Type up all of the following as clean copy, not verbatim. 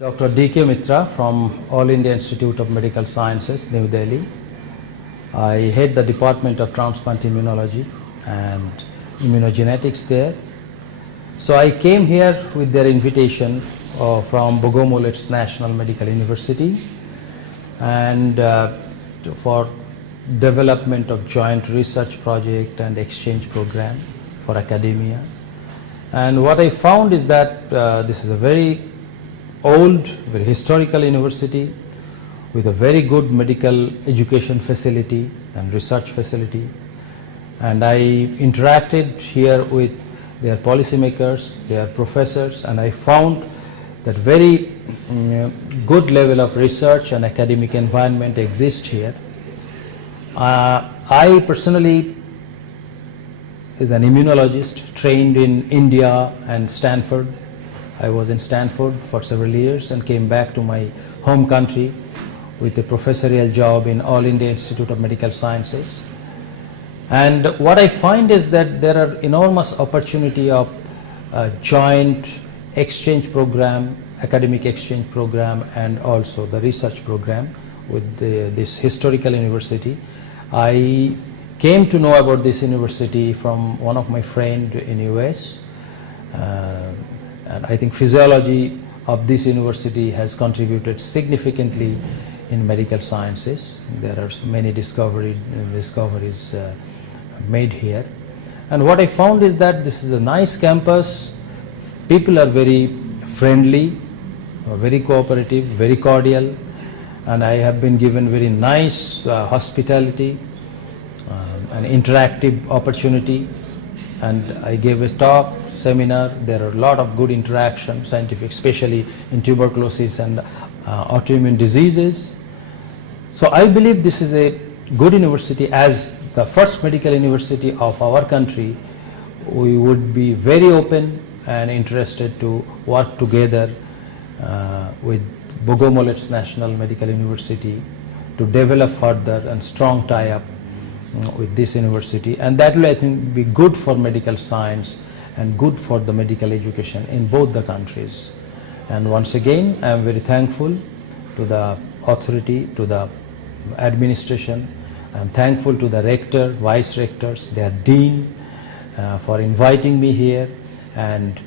Dr. D.K. Mitra from All India Institute of Medical Sciences, New Delhi. I head the Department of Transplant Immunology and Immunogenetics there. So I came here with their invitation from Bogomolets National Medical University and for development of joint research project and exchange program for academia. And what I found is that this is a very old, very historical university with a very good medical education facility and research facility. And I interacted here with their policymakers, their professors, and I found that very good level of research and academic environment exists here. I personally is an immunologist trained in India and Stanford. I was in Stanford for several years and came back to my home country with a professorial job in All India Institute of Medical Sciences. And what I find is that there are enormous opportunity of joint exchange program, academic exchange program, and also the research program with this historical university. I came to know about this university from one of my friends in US. And I think physiology of this university has contributed significantly in medical sciences. There are many discoveries made here. And what I found is that this is a nice campus. People are very friendly, very cooperative, very cordial, and I have been given very nice hospitality, an interactive opportunity, and I gave a talk, seminar. There are a lot of good interaction, scientific, especially in tuberculosis and autoimmune diseases. So I believe this is a good university. As the first medical university of our country, we would be very open and interested to work together with Bogomolets National Medical University to develop further and strong tie-up with this university, and that will, I think, be good for medical science and good for the medical education in both the countries. And once again, I am very thankful to the authority, to the administration. I am thankful to the rector, vice rectors, their dean for inviting me here and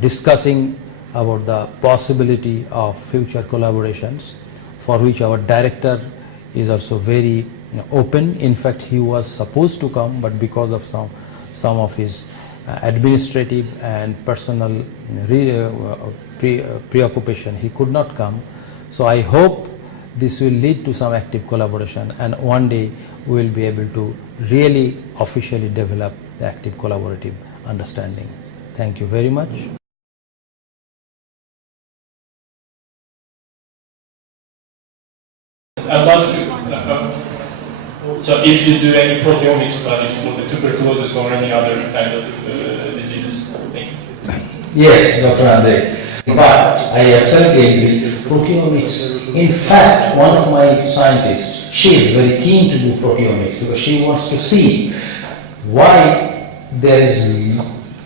discussing about the possibility of future collaborations, for which our director is also very open. In fact, he was supposed to come, but because of some of his administrative and personal preoccupation, he could not come. So I hope this will lead to some active collaboration, and one day we will be able to really officially develop the active collaborative understanding. Thank you very much. I'll ask you, so if you do any proteomic studies for the tuberculosis or any other kind of diseases? Thank you. Yes, Dr. Andre, but I absolutely agree. Proteomics, in fact, one of my scientists, she is very keen to do proteomics because she wants to see why there is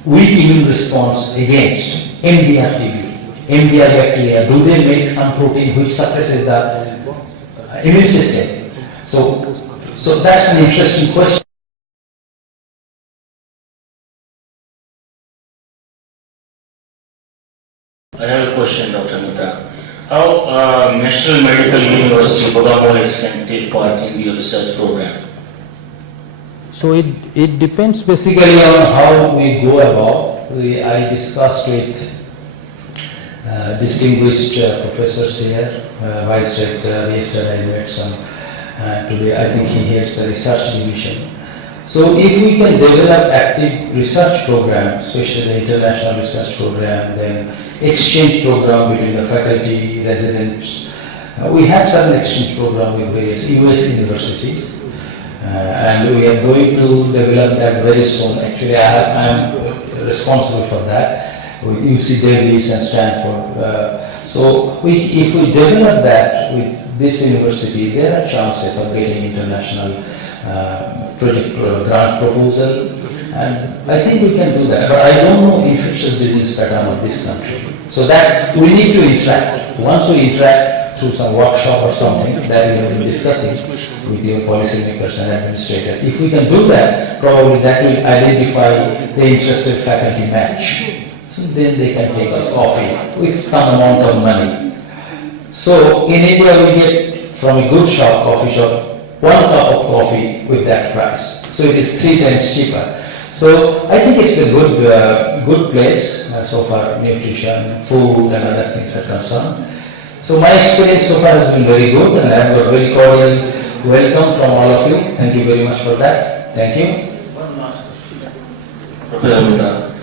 weak immune response against MDR-TB, MDR bacteria. Do they make some protein which suppresses the immune system? So that's an interesting question. I have a question, Dr. Mitra. How National Medical University Bogomolets can take part in the research program? So it depends basically on how we go about. I discussed with distinguished professors here, Vice Rector. Yesterday I met some. Today I think he heads the research division. So if we can develop active research program, especially the international research program, then exchange program between the faculty, residents. We have certain exchange program with various US universities, and we are going to develop that very soon. Actually, I am responsible for that with UC Davis and Stanford. So if we develop that with this university, there are chances of getting international project grant proposal, and I think we can do that. But I don't know infectious disease pattern of this country. So that we need to interact. Once we interact through some workshop or something that we have been discussing with your policymakers and administrator, if we can do that, probably that will identify the interested faculty match. So then they can take us coffee with some amount of money. So in India we get from a good shop, coffee shop, 1 cup of coffee with that price. So it is 3 times cheaper. So I think it's a good place so far nutrition, food and other things are concerned. So my experience so far has been very good and I have got very cordial welcome from all of you. Thank you very much for that. Thank you. Professor Mitra,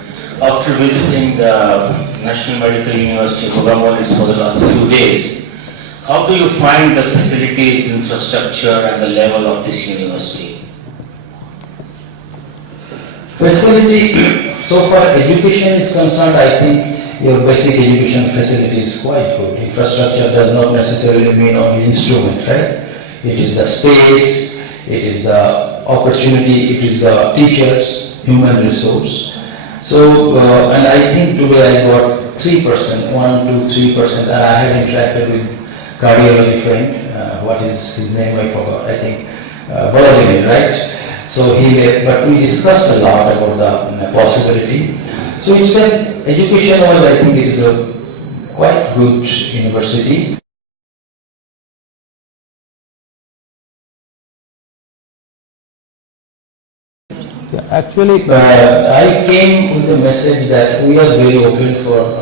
after visiting the National Medical University Bagamolis for the last few days, how do you find the facilities, infrastructure and the level of this university? Facility, so far education is concerned, I think your basic education facility is quite good. Infrastructure does not necessarily mean only instrument, right? It is the space, it is the opportunity, it is the teachers, human resource. So, and I think today I got 3%, 1 to 3%, and I had interacted with cardiology friend, what is his name, I forgot, I think Vladimir, right? So but we discussed a lot about the possibility. So it's an education-wise, I think it is a quite good university. Yeah, actually, I came with the message that we are very open for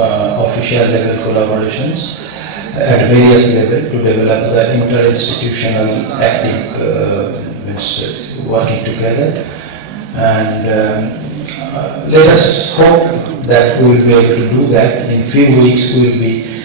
official level collaborations at various levels to develop the interinstitutional active working together, and let us hope that we will be able to do that. In few weeks we will be